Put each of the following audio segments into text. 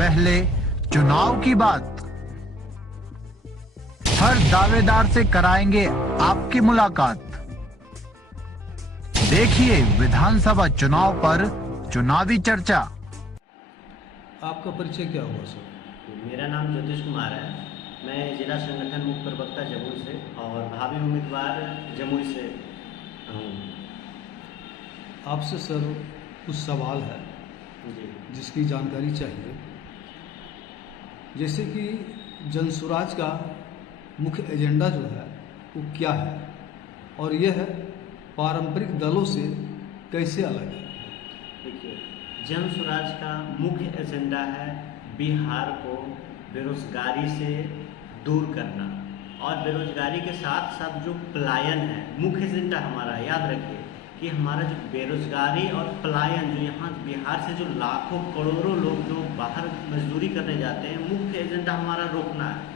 पहले चुनाव की बात। हर दावेदार से कराएंगे आपकी मुलाकात। देखिए विधानसभा चुनाव पर चुनावी चर्चा। आपका परिचय क्या हुआ सर? मेरा नाम ज्योतिष कुमार है। मैं जिला संगठन मुख्य प्रवक्ता जमुई से और भावी उम्मीदवार जमुई से हूँ। आपसे सर कुछ सवाल है जी। जिसकी जानकारी चाहिए। जैसे कि जनसुराज का मुख्य एजेंडा जो है वो क्या है और यह पारंपरिक दलों से कैसे अलग है? देखिए, जनसुराज का मुख्य एजेंडा है बिहार को बेरोजगारी से दूर करना और बेरोजगारी के साथ साथ जो पलायन है, मुख्य एजेंडा हमारा याद रखिए कि हमारा जो बेरोजगारी और पलायन जो यहाँ बिहार से जो लाखों करोड़ों लोग जो बाहर मजदूरी करने जाते हैं, मुख्य एजेंडा हमारा रोकना है।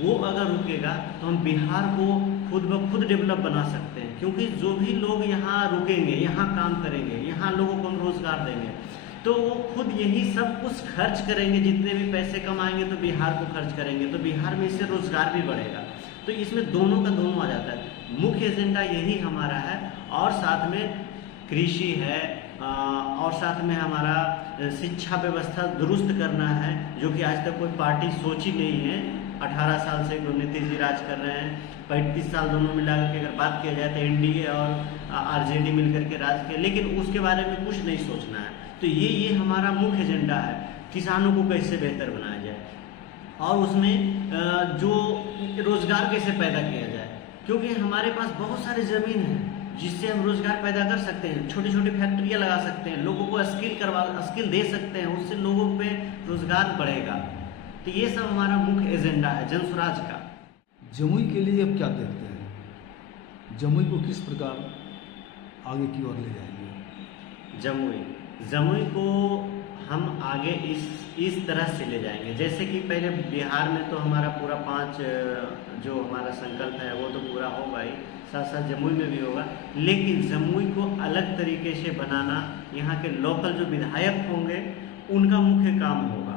वो अगर रुकेगा तो हम बिहार को खुद ब खुद डेवलप बना सकते हैं, क्योंकि जो भी लोग यहाँ रुकेंगे, यहाँ काम करेंगे, यहाँ लोगों को हम रोजगार देंगे, तो वो खुद यही सब कुछ खर्च करेंगे। जितने भी पैसे कमाएंगे तो बिहार को खर्च करेंगे, तो बिहार में इससे रोजगार भी बढ़ेगा। तो इसमें दोनों का दोनों आ जाता है। मुख्य एजेंडा यही हमारा है और साथ में कृषि है और साथ में हमारा शिक्षा व्यवस्था दुरुस्त करना है, जो कि आज तक कोई पार्टी सोची नहीं है। 18 साल से नीतीश जी राज कर रहे हैं, 35 साल दोनों मिला करके अगर बात किया जाए तो एनडीए और आरजेडी मिलकर के राज किया, लेकिन उसके बारे में कुछ नहीं सोचना है। तो ये हमारा मुख्य एजेंडा है, किसानों को कैसे बेहतर बनाया जाए और उसमें जो रोजगार कैसे पैदा किया जाए, क्योंकि हमारे पास बहुत सारी ज़मीन है जिससे हम रोजगार पैदा कर सकते हैं। छोटी छोटी फैक्ट्रियाँ लगा सकते हैं, लोगों को स्किल दे सकते हैं, उससे लोगों पे रोजगार बढ़ेगा। तो ये सब हमारा मुख्य एजेंडा है जनसुराज का। जमुई के लिए अब क्या देखते हैं? जमुई को किस प्रकार आगे की ओर ले जाएंगे? जमुई को हम आगे इस तरह से ले जाएंगे, जैसे कि पहले बिहार में तो हमारा पूरा 5 जो हमारा संकल्प है वो तो पूरा होगा ही, साथ साथ जमुई में भी होगा। लेकिन जमुई को अलग तरीके से बनाना, यहाँ के लोकल जो विधायक होंगे उनका मुख्य काम होगा।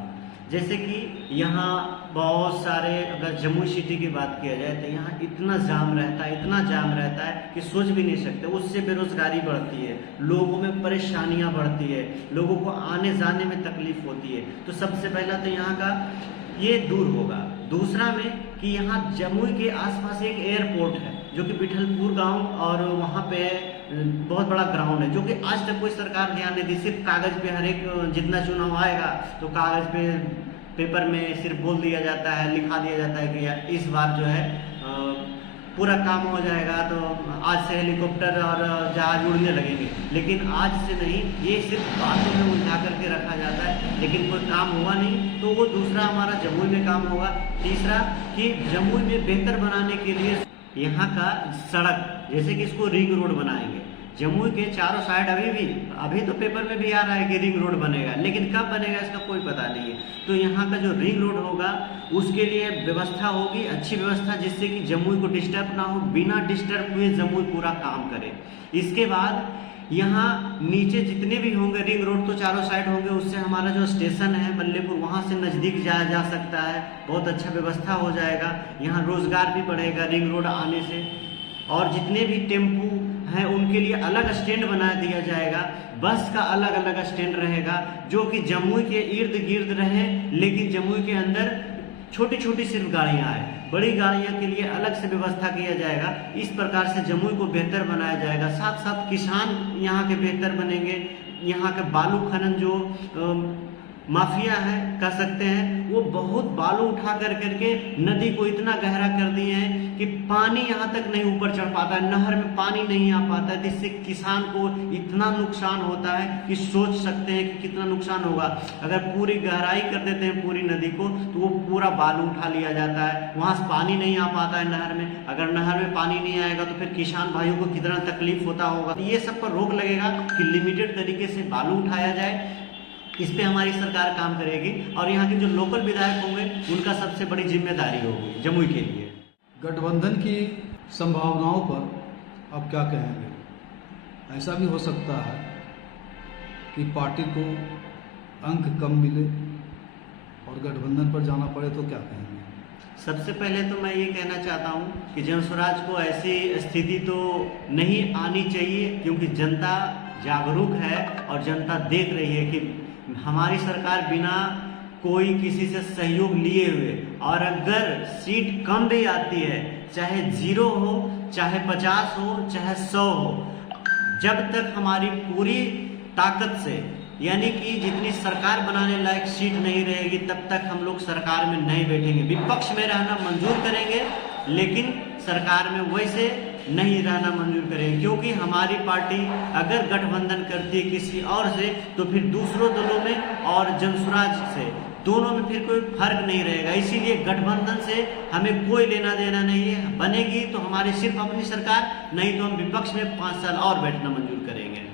जैसे कि यहाँ बहुत सारे, अगर जमुई सिटी की बात किया जाए तो यहाँ इतना जाम रहता है कि सोच भी नहीं सकते। उससे बेरोजगारी बढ़ती है, लोगों में परेशानियाँ बढ़ती है, लोगों को आने जाने में तकलीफ होती है। तो सबसे पहला तो यहाँ का ये दूर होगा। दूसरा में कि यहाँ जमुई के आसपास एक एयरपोर्ट है जो कि बिठलपुर गांव, और वहाँ पे बहुत बड़ा ग्राउंड है जो कि आज तक कोई सरकार ध्यान नहीं दी। सिर्फ कागज पे हर एक जितना चुनाव आएगा तो कागज पे पेपर में सिर्फ बोल दिया जाता है, लिखा दिया जाता है कि इस बार जो है पूरा काम हो जाएगा, तो आज से हेलीकॉप्टर और जहाज उड़ने लगेंगे। लेकिन आज से नहीं, ये सिर्फ बातों में उलझा करके रखा जाता है, लेकिन कोई काम हुआ नहीं। तो वो दूसरा हमारा जमुई में काम होगा। तीसरा कि जमुई में बेहतर बनाने के लिए यहाँ का सड़क, जैसे कि इसको रिंग रोड बनाएंगे। जमुई के चारों साइड अभी तो पेपर में भी आ रहा है कि रिंग रोड बनेगा, लेकिन कब बनेगा इसका कोई पता नहीं है। तो यहाँ का जो रिंग रोड होगा उसके लिए व्यवस्था होगी, अच्छी व्यवस्था, जिससे कि जमुई को डिस्टर्ब ना हो, बिना डिस्टर्ब हुए जमुई पूरा काम करे। इसके बाद यहाँ नीचे जितने भी होंगे रिंग रोड तो चारों साइड होंगे, उससे हमारा जो स्टेशन है मल्लेपुर, वहाँ से नज़दीक जाया जा सकता है, बहुत अच्छा व्यवस्था हो जाएगा। यहाँ रोजगार भी बढ़ेगा रिंग रोड आने से। और जितने भी टेम्पू हैं उनके लिए अलग स्टैंड बना दिया जाएगा, बस का अलग अलग स्टैंड रहेगा जो कि जमुई के इर्द गिर्द रहे, लेकिन जमुई के अंदर छोटी छोटी सिर्फ गाड़ियाँ आए, बड़ी गाड़ियाँ के लिए अलग से व्यवस्था किया जाएगा। इस प्रकार से जमुई को बेहतर बनाया जाएगा। साथ साथ किसान यहाँ के बेहतर बनेंगे। यहाँ के बालू खनन जो माफिया है कह सकते हैं, वो बहुत बालू उठा करके नदी को इतना गहरा कर दिए हैं कि पानी यहाँ तक नहीं ऊपर चढ़ पाता है, नहर में पानी नहीं आ पाता है, जिससे किसान को इतना नुकसान होता है कि सोच सकते हैं कि कितना नुकसान होगा। अगर पूरी गहराई कर देते हैं पूरी नदी को तो वो पूरा बालू उठा लिया जाता है, वहाँ से पानी नहीं आ पाता है नहर में। अगर नहर में पानी नहीं आएगा तो फिर किसान भाइयों को कितना तकलीफ होता होगा। ये सब पर रोक लगेगा कि लिमिटेड तरीके से बालू उठाया जाए। इस पे हमारी सरकार काम करेगी और यहाँ के जो लोकल विधायक होंगे उनका सबसे बड़ी जिम्मेदारी होगी जमुई के लिए। गठबंधन की संभावनाओं पर आप क्या कहेंगे? ऐसा भी हो सकता है कि पार्टी को अंक कम मिले और गठबंधन पर जाना पड़े तो क्या कहेंगे? सबसे पहले तो मैं ये कहना चाहता हूँ कि जनस्वराज को ऐसी स्थिति तो नहीं आनी चाहिए, क्योंकि जनता जागरूक है और जनता देख रही है कि हमारी सरकार बिना कोई किसी से सहयोग लिए हुए, और अगर सीट कम भी आती है, चाहे 0 हो, चाहे 50 हो, चाहे 100 हो, जब तक हमारी पूरी ताकत से, यानी कि जितनी सरकार बनाने लायक सीट नहीं रहेगी, तब तक हम लोग सरकार में नहीं बैठेंगे। विपक्ष में रहना मंजूर करेंगे, लेकिन सरकार में वैसे नहीं रहना मंजूर करेंगे, क्योंकि हमारी पार्टी अगर गठबंधन करती है किसी और से, तो फिर दूसरों दलों में और जनस्वराज से, दोनों में फिर कोई फर्क नहीं रहेगा। इसीलिए गठबंधन से हमें कोई लेना देना नहीं है। बनेगी तो हमारी सिर्फ अपनी सरकार, नहीं तो हम विपक्ष में 5 साल और बैठना मंजूर करेंगे।